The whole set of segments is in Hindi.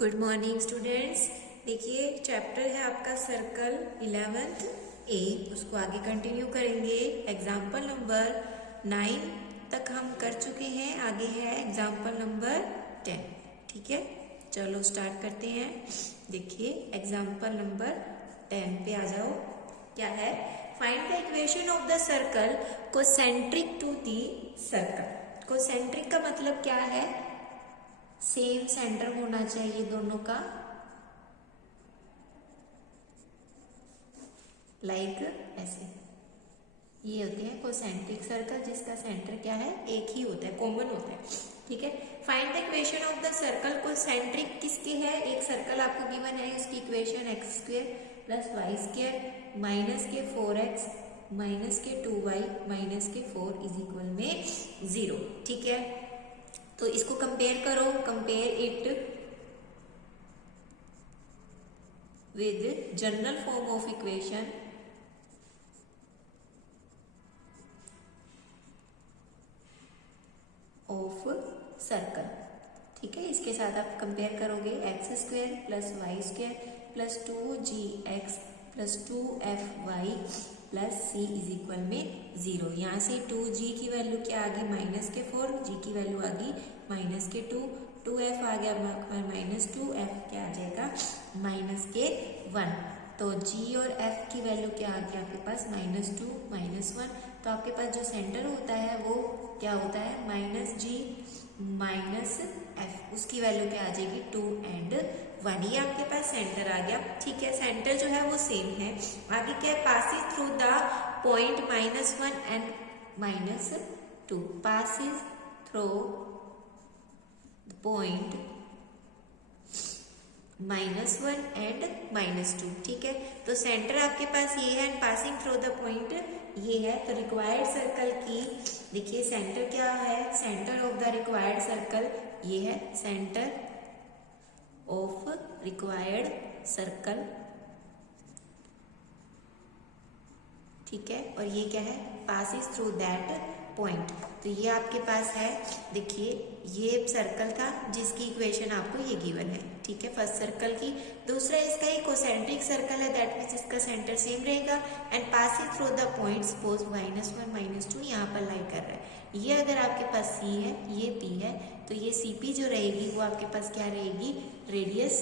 Good morning students. देखिए चैप्टर है आपका सर्कल 11th ए, उसको आगे कंटिन्यू करेंगे। एग्जाम्पल नंबर 9 तक हम कर चुके हैं, आगे है एग्जाम्पल नंबर 10। ठीक है, चलो स्टार्ट करते हैं। देखिए एग्जाम्पल नंबर 10 पे आ जाओ। क्या है? Find the equation of the circle concentric to the circle. Concentric का मतलब क्या है? सेम सेंटर होना चाहिए दोनों का, लाइक ऐसे। ये होते हैं कोसेंट्रिक सर्कल जिसका सेंटर क्या है, एक ही होता है, कॉमन होता है। ठीक है, find the equation of the circle concentric किसके है? एक सर्कल आपको गिवन है, उसकी equation x square plus y square minus के 4x माइनस के 2y माइनस के 4 इज इक्वल में 0। ठीक है, तो इसको कंपेयर करो, compare it with general form of equation of circle. ठीक है, इसके साथ आप कंपेयर करोगे x square plus y square plus 2gx plus 2fy plus c is equal में 0। यहाँ से 2g की वैल्यू क्या आ गई? माइनस के 4, g की वैल्यू आ गई माइनस के 2, 2f आ गया माइनस 2, f क्या आ जाएगा? माइनस के 1। तो g और f की वैल्यू क्या आ गई आपके पास? Minus 2 minus 1। तो आपके पास जो सेंटर होता है वो क्या होता है? माइनस g माइनस f, उसकी वैल्यू क्या आ जाएगी? 2 एंड 1। ये आपके पास सेंटर आ गया। ठीक है, सेंटर जो है वो सेम है। आगे क्या है? Passes through the point -1 and -2। Passes through the point -1 and -2। ठीक है, तो सेंटर आपके पास ये है and passing through the point ये है। तो रिक्वायर्ड सर्कल की देखिए सेंटर क्या है? Centre of the required circle ये है, सेंटर ऑफ रिक्वायर्ड सर्कल। ठीक है, और ये क्या है? Passes through that point. तो ये आपके पास है, देखिए ये सर्कल था जिसकी इक्वेशन आपको ये गिवन है। ठीक है, फर्स्ट सर्कल की। दूसरा इसका एक कोसेंट्रिक सर्कल है, दैट मीन्स इसका सेंटर सेम रहेगा and passing through the point suppose -1 -2 यहाँ पर लाई कर रहा है। ये अगर आपके पास C है, ये P है, तो ये CP जो रहेगी वो आपके पास क्या रहेगी? रेडियस।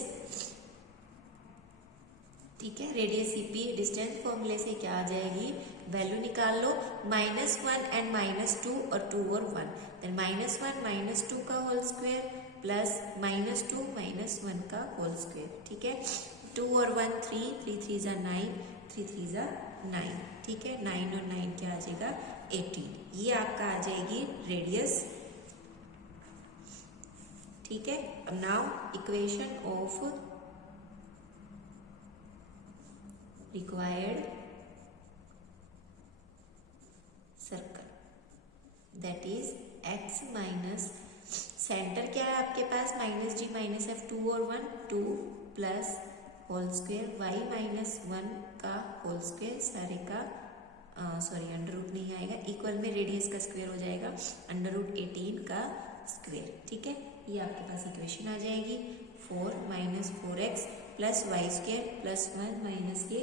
ठीक है, रेडियस CP डिस्टेंस फॉर्मूले से क्या आ जाएगी? वैल्यू निकाल लो, -1 एंड -2 और 2 और 1। देन -1 -2 का होल स्क्वायर प्लस -2 -1 का होल स्क्वायर। ठीक है, 2 और 1 3, 3 3 जा 9, 3 3 जा 9। ठीक है, 9 और 9 क्या आ जाएगा? 18। ये आपका आ जाएगी रेडियस। ठीक है, अब now equation of required circle, that is x minus centre क्या है आपके पास? -g माइनस f 2 और 1 2 plus whole square y minus 1 का होल स्क्वायर सारे का सॉरी अंडर रूट नहीं आएगा, इक्वल में रेडियस का स्क्वायर हो जाएगा √18 का स्क्वायर। ठीक है, ये आपके पास इक्वेशन आ जाएगी। 4 minus 4x plus y square plus 1 minus के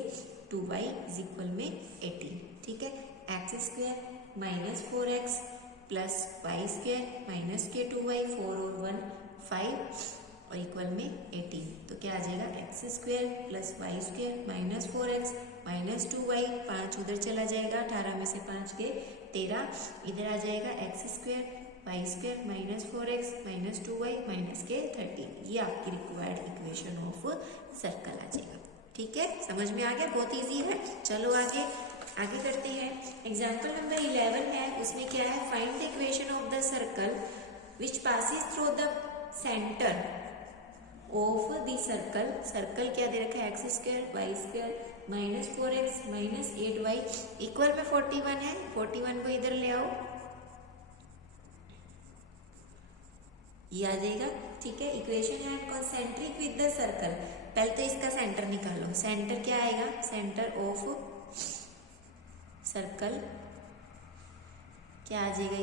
2y इज इक्वल में 18। ठीक है, x square minus 4x plus y square minus के 2y 4 और 1 5 और इक्वल में 18। तो क्या आ जाएगा? X square plus y square minus 4x minus 2y, 5 उधर चला जाएगा, 18 में से 5 गए 13, इधर आ जाएगा x square y square minus 4x minus 2y minus के 13। ये आपकी रिक्वायर्ड इक्वेशन ऑफ सर्कल आ जाएगा। ठीक है, समझ में आ गया? बहुत इजी है। चलो आगे करते हैं। एग्जाम्पल नंबर 11 है, उसमें क्या है? Find the equation of the circle which passes through the centre of the circle. Circle क्या दे रखा है? X square y square minus 4x minus 8y equal में 41 है। 41 को इधर ले आओ, ये आ जाएगा। ठीक है, इक्वेशन है कॉन्सेंट्रिक विद द सर्कल। पहले तो इसका सेंटर निकालो। सेंटर क्या आएगा? सेंटर ऑफ सर्कल क्या आ जाएगा?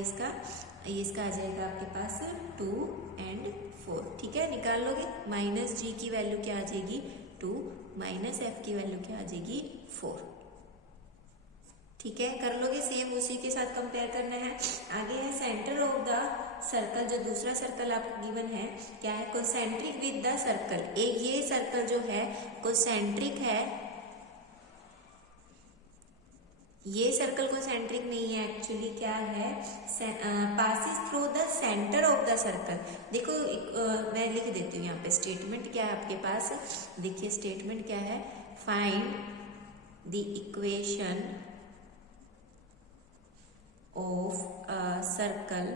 इसका आ जाएगा आपके पास 2 एंड 4। ठीक है, निकाल लोगे। माइनस जी की वैल्यू क्या आ जाएगी 2, माइनस एफ की वैल्यू क्या आ जाएगी 4। ठीक है, कर लोगे। सेम उसी के साथ कंपेयर करना है। आगे है सेंटर ऑफ द सर्कल, जो दूसरा सर्कल आपको गिवन है क्या है, कोसेंट्रिक विद द सर्कल। एक ये सर्कल जो है कोसेंट्रिक है, ये सर्कल कोसेंट्रिक नहीं है, एक्चुअली क्या है, passes through the centre of the circle. देखो मैं लिख देती हूँ यहाँ पे स्टेटमेंट क्या है आपके पास। देखिए स्टेटमेंट क्या है, find the equation of a circle,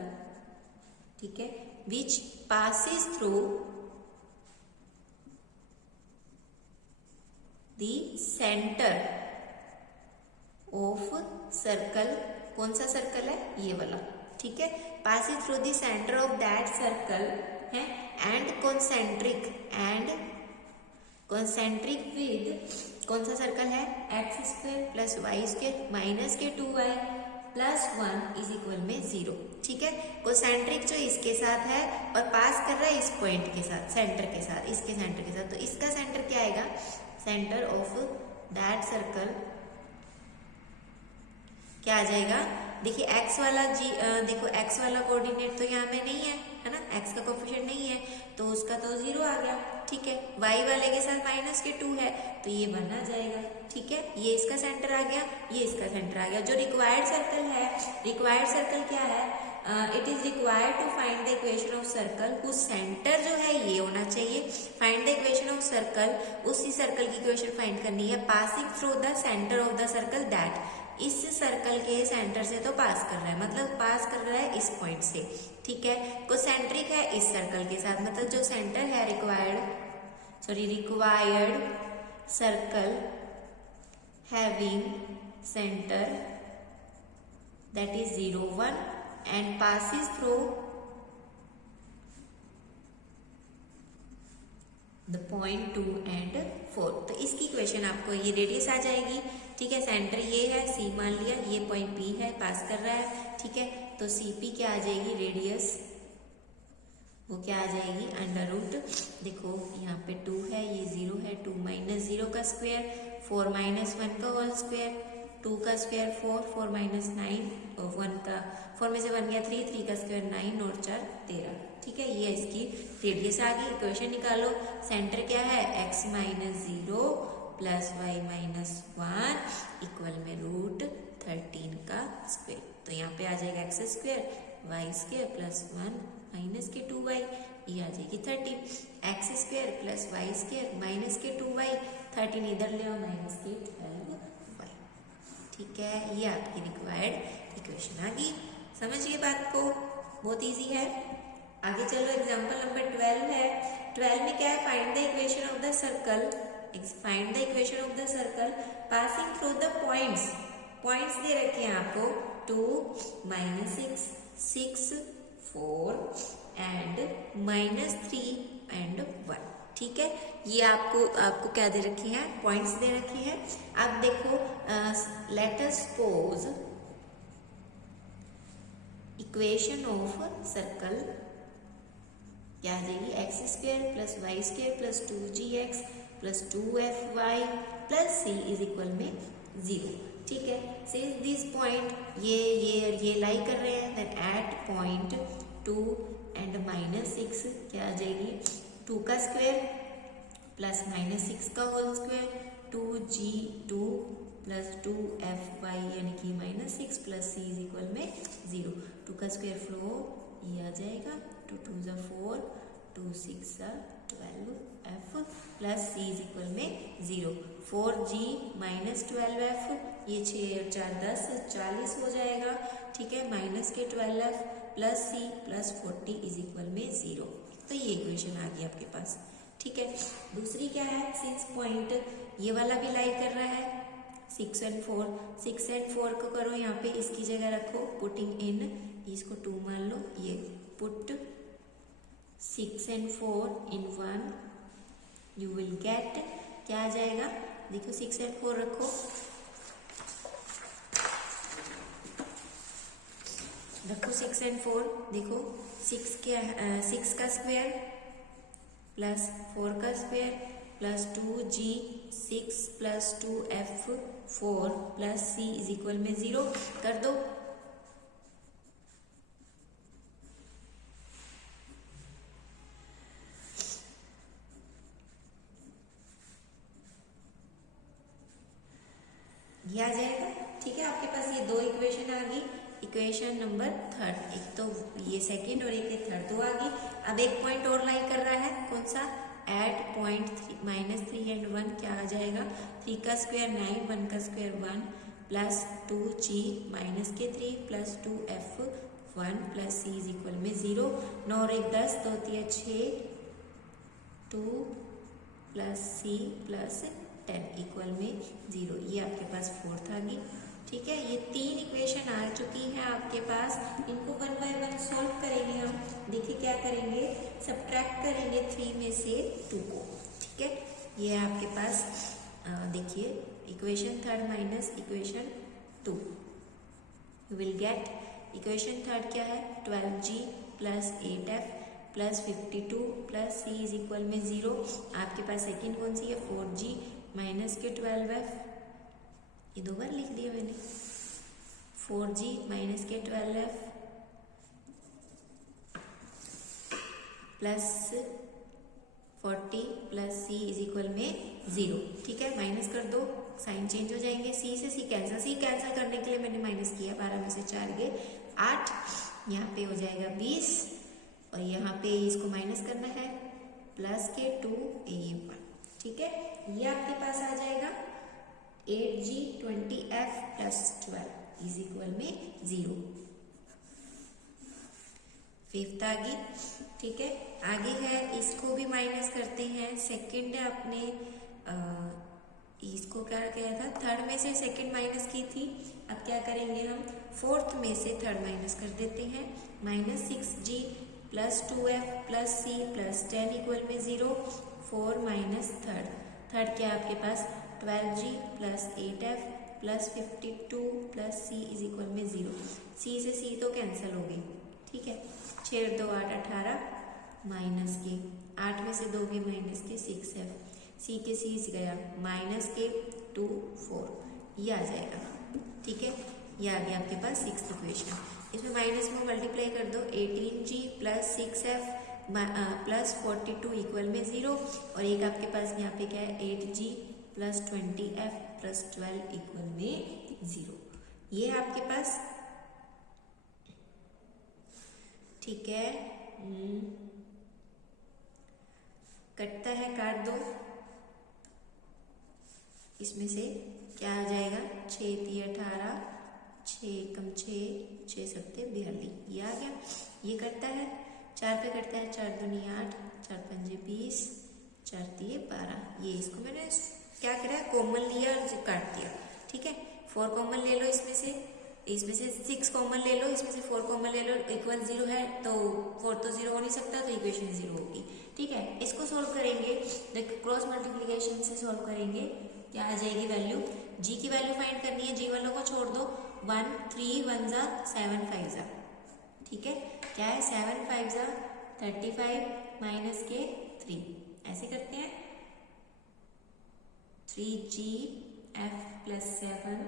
ठीक है, which passes through the centre of circle. कौन सा सर्कल है, ये वाला। ठीक है, passing through the centre of that circle है, एंड कॉन्सेंट्रिक विद, कौन सा सर्कल है, x square plus y square minus के 2y प्लस 1 इज इक्वल में 0। ठीक है, कोसेंट्रिक जो इसके साथ है और पास कर रहा है इस पॉइंट के साथ, सेंटर के साथ, इसके सेंटर के साथ, तो इसका सेंटर क्या आएगा, सेंटर ऑफ दैट सर्कल क्या आ जाएगा। देखिए x वाला देखो x वाला कोऑर्डिनेट तो यहाँ पे नहीं है ना, x का कोएफिशिएंट नहीं है, तो उसका तो 0 आ गया। ठीक है, y वाले के साथ माइनस के 2 है, तो ये 1 आ जाएगा। ठीक है, ये इसका सेंटर आ गया, ये इसका सेंटर आ गया। जो रिक्वायर्ड सर्कल है, रिक्वायर्ड सर्कल क्या है, it is required to find the equation of circle whose centre जो है ये होना चाहिए। Find the equation of circle, उसी सर्कल की इक्वेशन फाइंड करनी है, passing through the centre of the circle that, इस सर्कल के सेंटर से तो पास कर रहा है, मतलब पास कर रहा है इस पॉइंट से। ठीक है, कोसेंट्रिक है इस सर्कल के साथ, मतलब जो सेंटर है required circle having centre that is 0, 1 and passes through the point 2 and 4। तो इसकी इक्वेशन आपको ये रेडियस आ जाएगी। ठीक है, सेंटर ये है, सी मान लिया, ये पॉइंट पी है, पास कर रहा है। ठीक है, तो सी पी क्या आ जाएगी, रेडियस वो क्या आ जाएगी, अंडर रूट, देखो यहाँ पे 2 है, ये 0 है, 2 माइनस 0 का स्क्वायर, 4 माइनस 1 का होल स्क्वायर, 2 का स्क्वायर 4, 4 माइनस 9 और 1 का, 4 में से 1 गया 3, 3 का स्क्वायर 9 और 4 13। ठीक है, ये इसकी रेडियस आ गई। इक्वेशन निकालो, सेंटर क्या है, x minus 0 plus y minus 1 equal में रूट 13 का स्क्वायर। तो यहाँ पे आ जाएगा x square y square plus 1 minus के 2y, ये आ जाएगी 30। X square plus y square minus के 2y, 13 इधर ले आओ, माइनस के 12y। ठीक है, ये आपकी रिक्वायर्ड इक्वेशन आ गई। समझिए बात को, बहुत इजी है। आगे चलो, एग्जाम्पल नंबर 12 है। 12 में क्या है, find the equation of the circle, find the equation of the circle passing through the points. Points दे रखे हैं आपको 2, -6, 6, 4 एंड -3 एंड 1। ठीक है, ये आपको क्या दे रखी है, पॉइंट्स दे रखी है। अब देखो, let us suppose equation of circle क्या आ जाएगी, x square plus y square plus 2gx plus 2fy plus c is equal में 0। ठीक है, सिंस दिस पॉइंट ये लाई कर रहे हैं, देन एट पॉइंट 2 एंड -6 क्या आ जाएगी, 2 का स्क्वायर प्लस -6 का whole square, 2g2 plus 2fy यानी कि -6 प्लस c इज इक्वल में 0। 2 का स्क्वायर 4, ये आ जाएगा, 2 2 ज़ा 4, 2 6 ज़ा 12f plus c is equal में 0। 4g माइनस 12f, ये 6 और 4 10, 40 हो जाएगा। ठीक है, माइनस के 12f plus c plus 40 is equal में 0। तो ये इक्वेशन आ गई आपके पास। ठीक है, दूसरी क्या है, 6 पॉइंट, ये वाला भी लाई कर रहा है, 6 एंड 4 को करो यहाँ पे, इसकी जगह रखो पुटिंग इन, इसको 2 मान लो, ये put 6 and 4 in 1, you will gate क्या आ जाएगा, देखो 6 एंड 4 रखो, रखो 6 एंड 4, देखो 6 का स्क्वायर प्लस 4 का square plus 2g 6 plus 2f 4 plus c is equal में 0 कर दो। ये आ जाएगा। ठीक है, आपके पास ये दो इक्वेशन आ गई। इक्वेशन नंबर थर्ड, एक तो ये सेकंड और एक थर्ड, दो आ गई। अब एक पॉइंट और लाई कर रहा है, कौन सा? एट पॉइंट -3 एंड 1 क्या आ जाएगा? 3 का स्क्वायर 9, 1 का square 1 plus 2g -3 plus 2f 1 plus c is equal में 0। 9 और 1 10, 2 3 6 2 प्लस c प्लस 10 इक्वल में 0। ये आपके पास फोर्थ आ गई। ठीक है, ये तीन इक्वेशन आ चुकी हैं आपके पास। इनको 1 बाय 1 सॉल्व करेंगे हम। देखिए क्या करेंगे, सब्ट्रैक्ट करेंगे 3 में से 2 को। ठीक है, ये आपके पास देखिए equation third minus equation 2, you will get equation third क्या है? 12g plus 8f plus 52 plus c is equal में 0। आपके पास सेकेंड कौन सी है? 4g माइनस के 12f, ये दो बार लिख दिया मैंने। 4g माइनस के 12f plus 40 plus c is equal में 0। ठीक है, माइनस कर दो, साइन चेंज हो जाएंगे। c से c कैंसिल करने के लिए मैंने माइनस किया। 12 में से 4 गए 8, यहाँ पे हो जाएगा 20 और यहाँ पे इसको माइनस करना है प्लस के 2 ये 1। ठीक है, ये आपके पास आ जाएगा 8g 20f plus 12 is equal में 0। फिफ्थ आ गई। ठीक है, आगे है, इसको भी माइनस करते हैं। सेकंड अपने इसको क्या किया था? थर्ड में से सेकंड माइनस की थी। अब क्या करेंगे हम? फोर्थ में से थर्ड माइनस कर देते हैं। -6g plus 2f plus c plus 10 equal में 0। 4 माइनस थर्ड क्या है आपके पास? 12g plus 8f plus 52 plus c is equal में 0। c से c तो कैंसिल हो गई। ठीक है, 6 2 8 18 माइनस के 8 में से 2 गए माइनस के 6f, c के c गया माइनस के 2 4, ये आ जाएगा। ठीक है, ये आ गया आपके पास सिक्स्थ इक्वेशन। इसमें माइनस में मल्टीप्लाई कर दो, 18g plus 6f plus 42 equal में 0 और एक आपके पास यहाँ पे क्या है? 8g plus 20f plus 12 equal में 0। ये आपके पास। ठीक है, कटता है, काट दो। इसमें से क्या आ जाएगा? 6 3 18, 6 कम 6 6 7 42, ये आ गया। ये कटता है, 4 पे कटता है, 4 दूनी 8, 4 पंजे 20, 4 3 12। ये इसको मैंने क्या करा? कॉमन लिया और काट दिया। ठीक है, 4 कॉमन ले लो, इसमें से 6 कॉमन ले लो, इसमें से 4 कॉमन ले लो, इक्वल 0 है तो 4 तो 0 हो नहीं सकता, तो इक्वेशन 0 होगी। ठीक है, इसको सोल्व करेंगे, देखो क्रॉस मल्टीप्लिकेशन से सोल्व करेंगे। क्या आ जाएगी वैल्यू? g की वैल्यू फाइंड करनी है, g वालों को छोड़ दो। 1 3 1 जा 7 5 जा। ठीक है, क्या है? 7 5 जा 35 माइनस के 3, ऐसे करते हैं। 3g f plus 7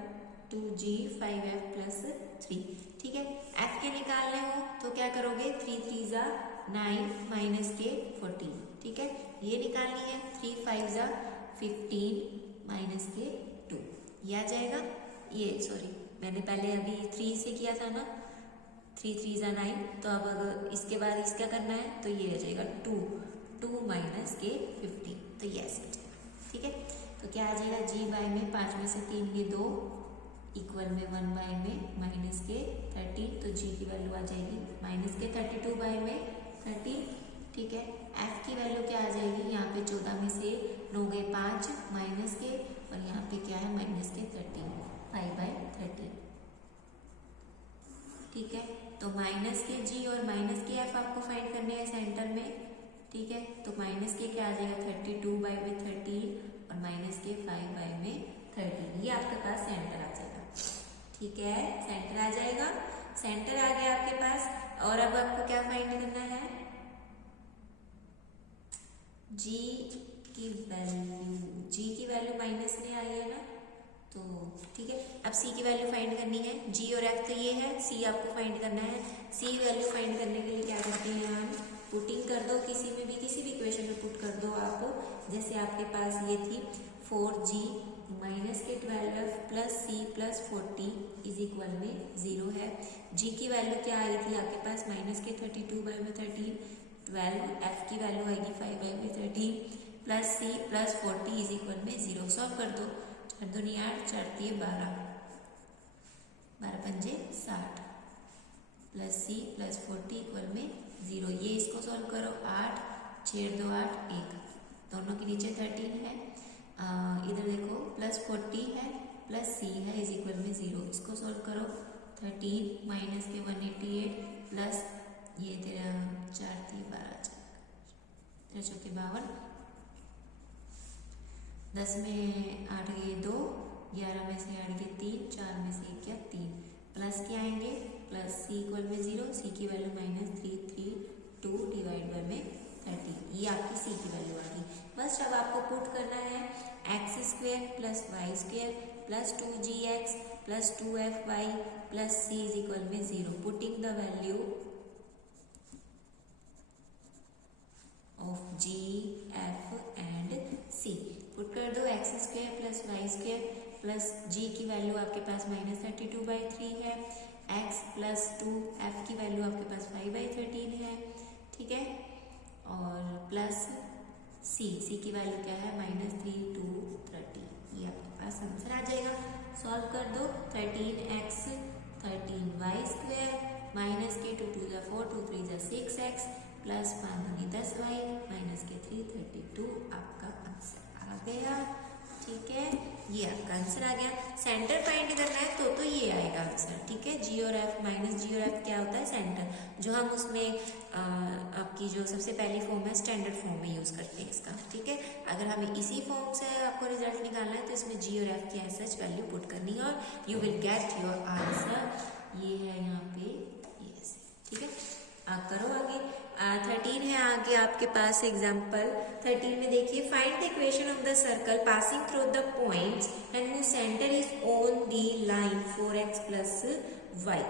2g 5f plus 3। ठीक है, f के निकालने हो तो क्या करोगे? 3 3 जा 9 माइनस के 14। ठीक है, ये निकालनी है। 3 5 जा 15 माइनस के 2, ये आ जाएगा। ये सॉरी, मैंने पहले अभी 3 से किया था ना, 3 3 जा 9, तो अब अगर इसके बाद इसका करना है तो ये आ जाएगा 2 माइनस के 15, तो ये ऐसे हो जाएगा। ठीक है, तो क्या आ जाएगा? g बाय में 5 में से 3 ये 2 इक्वल में 1 बाय में माइनस के 13, तो g की वैल्यू आ जाएगी माइनस के 32 बाय में 13। ठीक है, f की वैल्यू क्या आ जाएगी? यहाँ पे 14 में से 9 गए 5 माइनस के, और यहाँ पे क्या है? माइनस के 13, 5 बाय 13। ठीक है, तो माइनस के g और माइनस के f आपको फाइंड करने हैं सेंटर में। ठीक है, तो माइनस के क्या आ जाएगा? 32 बाय में 13 और माइनस के 5 बाय में 13, ये आपके पास सेंटर आ जाएगा। ठीक है, सेंटर आ जाएगा, सेंटर आ गया आपके पास। और अब आपको क्या फाइंड करना है? जी की वैल्यू माइनस में आई है ना, तो ठीक है। अब सी की वैल्यू फाइंड करनी है। जी और एफ तो ये है, सी आपको फाइंड करना है। सी वैल्यू फाइंड करने के लिए क्या करते हैं हम, पुटिंग कर दो, किसी भी इक्वेशन में पुट कर दो आप। जैसे आपके पास ये थी 4g माइनस के 12f plus c plus 40 is equal में 0 है। जी की वैल्यू क्या आई थी आपके पास, माइनस के 32/13, 12, एफ की वैल्यू आएगी 5/13 plus c plus 40 is equal में 0। सॉल्व कर दो, 4 दूनी 8, 4 3 12, 12 पंजे 60 प्लस सी प्लस 40 इक्वल में 0। ये इसको सॉल्व करो, 8 6 2 8 1, दोनों के नीचे 13 है। इधर देखो प्लस 40 है प्लस सी है इज इक्वल में 0। इसको सॉल्व करो, 13 माइनस के 188 प्लस ये तेरा 4 3 12 4 चौके 52, 10 में 8 गए 2, 11 में से 8 गए 3, 4 में से 1 गया 3, प्लस क्या आएंगे, प्लस सी इक्वल में 0, सी की वैल्यू -332 डिवाइड बाय में 30, ये आपकी सी की वैल्यू आ गई। बस अब आपको पुट करना है x² plus y² plus 2gx plus 2fy plus c is equal में 0। Putting the value of g, f and c। Put कर दो, x² plus y² plus g की वैल्यू आपके पास -32/3 है, x प्लस 2, f की वैल्यू आपके पास 5/13 है, ठीक है, और प्लस c की वैल्यू क्या है -3 2 30। ये आपके पास आंसर आ जाएगा। सॉल्व कर दो, 13x 13y² माइनस के 2 2 4 2 3 6x प्लस 5 दूनी 10y माइनस के 3 32 आपका आंसर आ गया, ठीक है, ये आपका आंसर आ गया। सेंटर फाइंड करना है तो ये आएगा आंसर, ठीक है। जी और एफ, माइनस जी और एफ क्या होता है, सेंटर, जो हम उसमें आपकी जो सबसे पहली फॉर्म है स्टैंडर्ड फॉर्म में यूज करते हैं इसका, ठीक है। अगर हमें इसी फॉर्म से आपको रिजल्ट निकालना है तो इसमें जी और एफ की एज सच वैल्यू पुट करनी है और you will get your answer. ये है यहाँ पे, ये ऐसे, ठीक है। आप करो आगे। 13 है आगे आपके पास एग्जाम्पल 13 में देखिए, find the equation of the circle passing through the points and whose centre is on the line 4x plus y,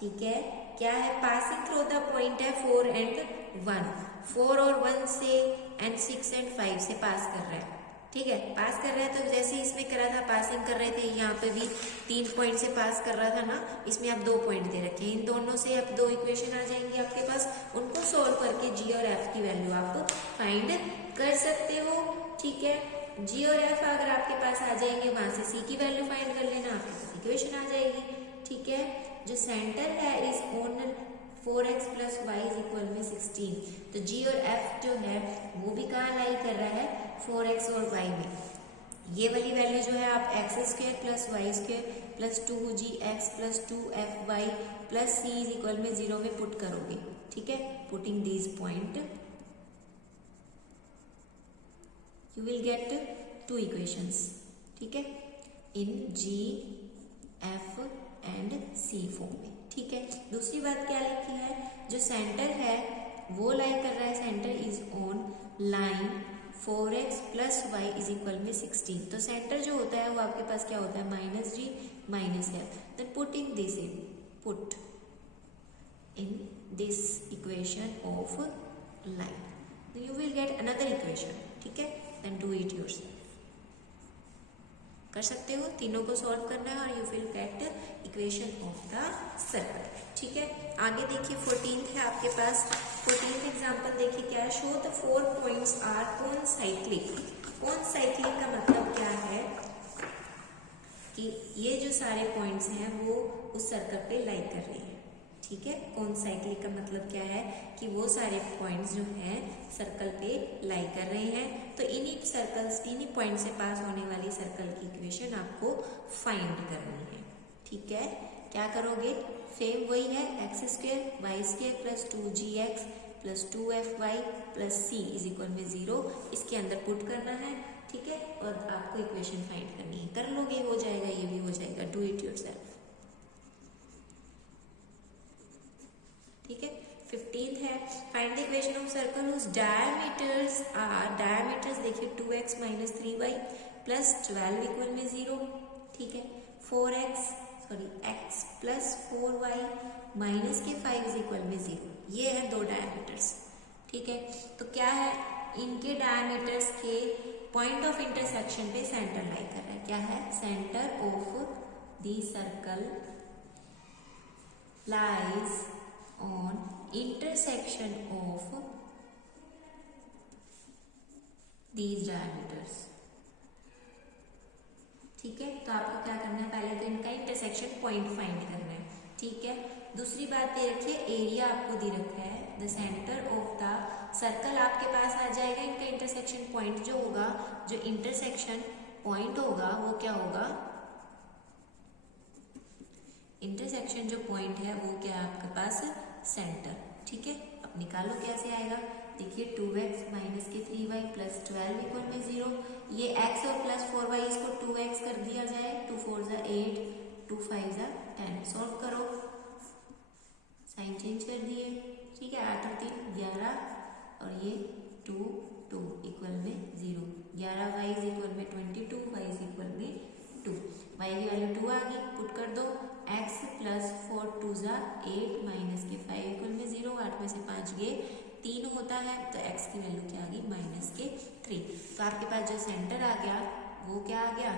ठीक है। क्या है, पासिंग थ्रू द पॉइंट है 4 एंड 1, 4 और 1 से एंड 6 एंड 5 से पास कर रहा है, ठीक है, पास कर रहा है। तो जैसे इसमें करा था, पासिंग कर रहे थे, यहाँ पे भी 3 पॉइंट से पास कर रहा था ना, इसमें आप 2 पॉइंट दे रखे हैं, इन दोनों से अब 2 इक्वेशन आ जाएंगी आपके पास, उनको सोल्व करके जी और एफ की वैल्यू आप फाइंड कर सकते हो, ठीक है। जी और एफ अगर आपके पास आ जाएंगे, वहां से सी की वैल्यू फाइंड कर लेना, आपके पास इक्वेशन आ जाएगी, ठीक है। जो सेंटर है is on 4x plus y is equal में 16, तो जी और एफ जो है वो भी कहाँ लाई कर रहा है, 4x और y में। ये वाली वैल्यू जो है आप x² plus y² plus 2gx plus 2fy plus c is equal में 0 में पुट करोगे, ठीक है। Putting these point you will gate 2 equations, ठीक है, इन g, f and c form में, ठीक है। दूसरी बात क्या लिखी है, जो सेंटर है वो लाई कर रहा है, centre is on line 4x plus y is equal में 16, तो सेंटर जो होता है वो आपके पास क्या होता है, -g minus f। Then putting this in, put in this equation of line, then you will get another equation, ठीक है। देन डू इट योरसेल्फ, कर सकते हो, तीनों को सॉल्व करना है और you will get equation of the circle, ठीक है। आगे देखिए 14th है आपके पास, 14th एग्जांपल देखिए क्या है, show the 4 points are concyclic. Concyclic का मतलब क्या है कि ये जो सारे पॉइंट्स हैं वो उस सर्कल पे लाई कर रही है, ठीक है। कॉन्साइक्लिक का मतलब क्या है कि वो सारे पॉइंट्स जो हैं सर्कल पे लाई कर रहे हैं, तो इन्हीं सर्कल्स, इन्हीं पॉइंट से पास होने वाली सर्कल की इक्वेशन आपको फाइंड करनी है, ठीक है। क्या करोगे, सेम वही है, x² y² plus 2gx plus 2fy plus c is equal में 0, इसके अंदर पुट करना है, ठीक है, और आपको इक्वेशन फाइंड करनी है। कर लोगे, हो जाएगा, ये भी हो जाएगा, डू इट योरसेल्फ, ठीक है। 15 15th है, find the equation of circle whose diameters are, diameters देखिए 2x minus 3y plus 12 equal में 0, ठीक है, x प्लस 4y माइनस के 5 इज इक्वल में 0, ये है दो डायमीटर्स, ठीक है। तो क्या है, इनके डायमीटर्स के पॉइंट ऑफ इंटरसेक्शन पे सेंटर लाई कर रहा है, क्या है, centre of the circle lies on intersection of these diameters, ठीक है। तो आपको क्या करना है, पहले तो इनका इंटरसेक्शन पॉइंट फाइंड करना है, ठीक है। दूसरी बात दे रखी है, एरिया आपको दे रखा है, the centre of the circle आपके पास आ जाएगा, इनका इंटरसेक्शन पॉइंट जो होगा, जो इंटरसेक्शन पॉइंट होगा वो क्या होगा, इंटरसेक्शन जो पॉइंट है वो क्या है आपके पास, सेंटर, ठीक है। अब निकालो कैसे आएगा, देखिए 2x माइनस के 3y प्लस 12 इक्वल में 0, ये x और प्लस 4y, इसको 2x कर दिया जाए, 2 4 जा 8, 2 5 जा 10, सॉल्व करो, साइन चेंज कर दिए, ठीक है, 8 और 3 11 और ये 2 2 इक्वल में 0, 11y इज इक्वल में 22, y इज इक्वल में 2, y की वैल्यू 2 आ गई, पुट कर दो, x प्लस 4 2 जा 8 माइनस के 5 इक्वल में 0, 8 में से 5 गए 3 होता है, तो x की वैल्यू क्या आ गई, माइनस के 3। तो आपके पास जो सेंटर आ गया वो क्या आ गया,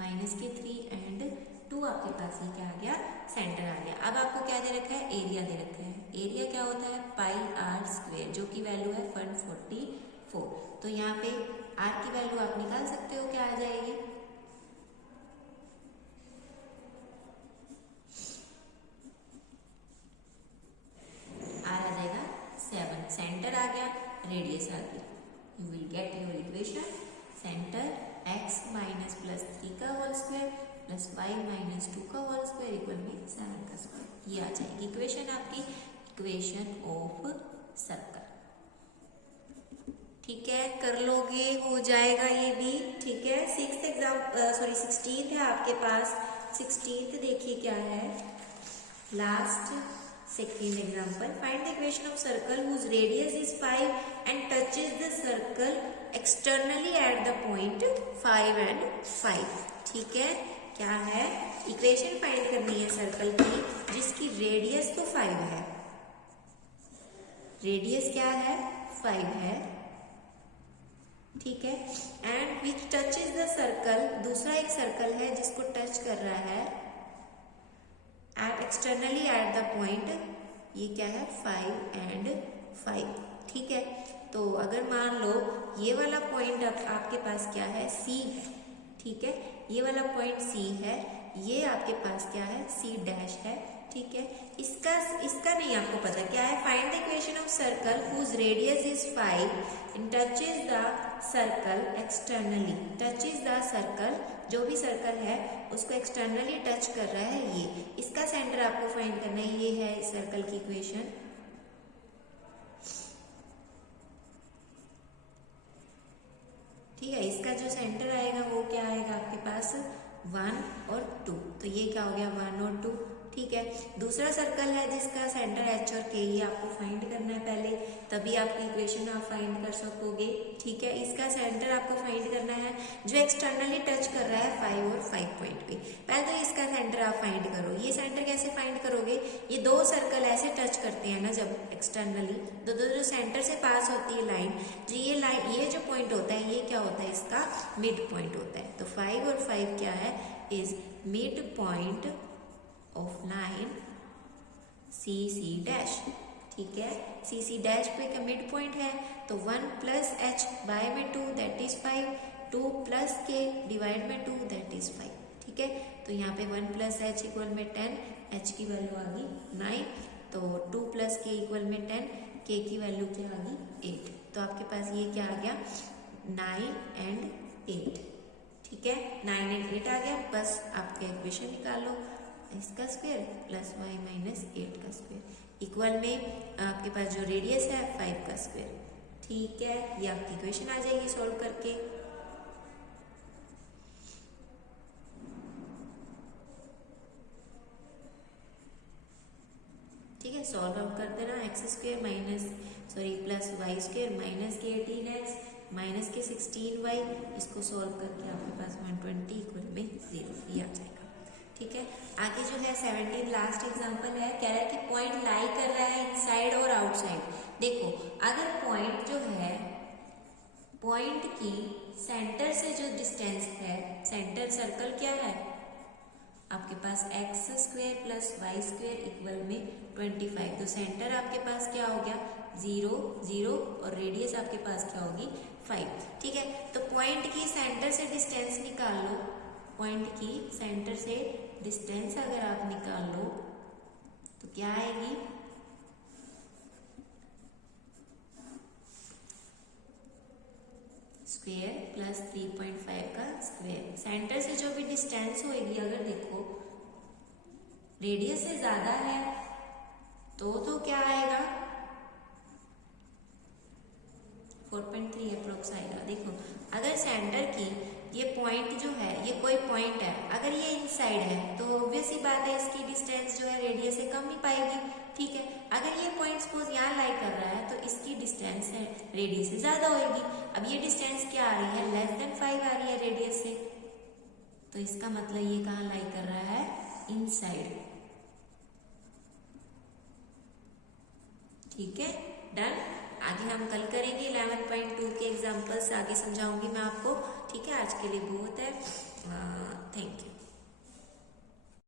माइनस के 3 एंड 2, आपके पास ये क्या आ गया, सेंटर आ गया। अब आपको क्या दे रखा है, एरिया दे रखा है, एरिया क्या होता है, पाई आर स्क्वेयर, जो की वैल्यू है 144। तो यहाँ पे आर की वैल्यू आप निकाल सकते हो, क्या आ जाएगी, सेंटर आ गया, रेडियस आ गया, you will get your equation, centre x minus plus 3 का whole square plus y minus 2 का होल स्क्वायर इक्वल में 7 का स्क्वायर, ये आ जाएगी इक्वेशन आपकी, इक्वेशन ऑफ सर्कल, ठीक है, कर लोगे, हो जाएगा ये भी, ठीक है। 16th है आपके पास, 16th देखिए क्या है, last second example, find the equation of circle whose radius is 5 and touches the circle externally at the point 5 and 5, ठीक है। क्या है, इक्वेशन फाइंड करनी है सर्कल की जिसकी रेडियस तो 5 है, रेडियस क्या है, 5 है, ठीक है, and which touches the circle, दूसरा एक सर्कल है जिसको टच कर रहा है at externally at the point, ये क्या है, 5 एंड 5, ठीक है। तो अगर मान लो ये वाला पॉइंट आपके पास क्या है, C है, ठीक है, ये वाला पॉइंट C है, ये आपके पास क्या है, C डैश है, ठीक है। इसका नहीं आपको पता क्या है, find the equation of circle whose radius is 5 and touches the circle externally, touches the circle, जो भी सर्कल है उसको एक्सटर्नली टच कर रहा है, ये इसका सेंटर आपको फाइंड करना है, ये है इस सर्कल की इक्वेशन, ठीक है। इसका जो सेंटर आएगा वो क्या आएगा आपके पास, 1 और 2, तो ये क्या हो गया, 1 और 2, ठीक है। दूसरा सर्कल है जिसका सेंटर H और K, ये आपको फाइंड करना है पहले, तभी आपकी इक्वेशन आप फाइंड कर सकोगे, ठीक है। इसका सेंटर आपको फाइंड करना है जो एक्सटर्नली टच कर रहा है 5 और 5 पॉइंट पे, पहले तो इसका सेंटर आप फाइंड करो। ये सेंटर कैसे फाइंड करोगे, ये दो सर्कल ऐसे टच करते हैं ना जब एक्सटर्नली, तो जो सेंटर से पास होती है लाइन, जो ये लाइन, ये जो पॉइंट होता है ये क्या होता है, इसका मिड पॉइंट होता है। तो 5 और 5 क्या है, is mid point of line CC dash, ठीक है। CC डैश पे का मिड पॉइंट है, तो 1 प्लस H बाय में 2 that is 5, 2 plus K divide में 2 दैट इज 5, ठीक है। तो यहाँ पे 1 प्लस H इक्वल में 10, H की वैल्यू आ गई 9, तो 2 प्लस K इक्वल में 10, K की वैल्यू क्या आ गई 8, तो आपके पास ये क्या आ गया, 9 एंड 8, ठीक है, 9 एंड 8 आ गया, बस आपके इक्वेशन निकालो, इसका स्क्वायर प्लस y माइनस 8 का स्क्वायर इक्वल में आपके पास जो रेडियस है 5 का स्क्वायर, ठीक है। ये आपकी इक्वेशन आ जाएगी सॉल्व करके, ठीक है। सॉल्व आउट कर देना। X square plus y square minus के 18x माइनस के 16y, इसको सॉल्व करके आपके पास 120 इक्वल में 0 ये आ जाएगा। ठीक है, आगे जो है 17 लास्ट एग्जांपल है। कह रहा है कि पॉइंट लाई कर रहा है इनसाइड और आउटसाइड। देखो अगर पॉइंट जो है, पॉइंट की सेंटर से जो डिस्टेंस है, सेंटर सर्कल क्या है आपके पास x square plus y square equal में 25। तो सेंटर आपके पास क्या हो गया 0 0 और रेडियस आपके पास क्या होगी 5। ठीक है, तो पॉइंट की सेंटर से डिस्टेंस निकाल लो। पॉइंट की सेंटर से डिस्टेंस अगर आप निकाल लो तो क्या आएगी, स्क्वायर प्लस 3.5 का स्क्वायर। सेंटर से जो भी डिस्टेंस होगी, अगर देखो रेडियस से ज्यादा है तो क्या आएगा 4.3 अप्रोक्स आएगा। देखो अगर सेंटर की ये पॉइंट जो है, ये कोई पॉइंट है, अगर ये इनसाइड है तो ऑब्वियस ही बात है इसकी डिस्टेंस जो है रेडियस से कम ही पाएगी। ठीक है, अगर ये पॉइंट सपोज यहाँ लाई कर रहा है तो इसकी डिस्टेंस है रेडियस से ज्यादा होगी। अब ये डिस्टेंस क्या आ रही है, लेस देन 5 आ रही है रेडियस से, तो इसका मतलब ये कहाँ लाई कर रहा है, इनसाइड। ठीक है, डन। आगे हम कल करेंगे 11.2 के एग्जाम्पल्स आगे समझाऊंगी मैं आपको। ठीक है, आज के लिए बहुत है। Thank you.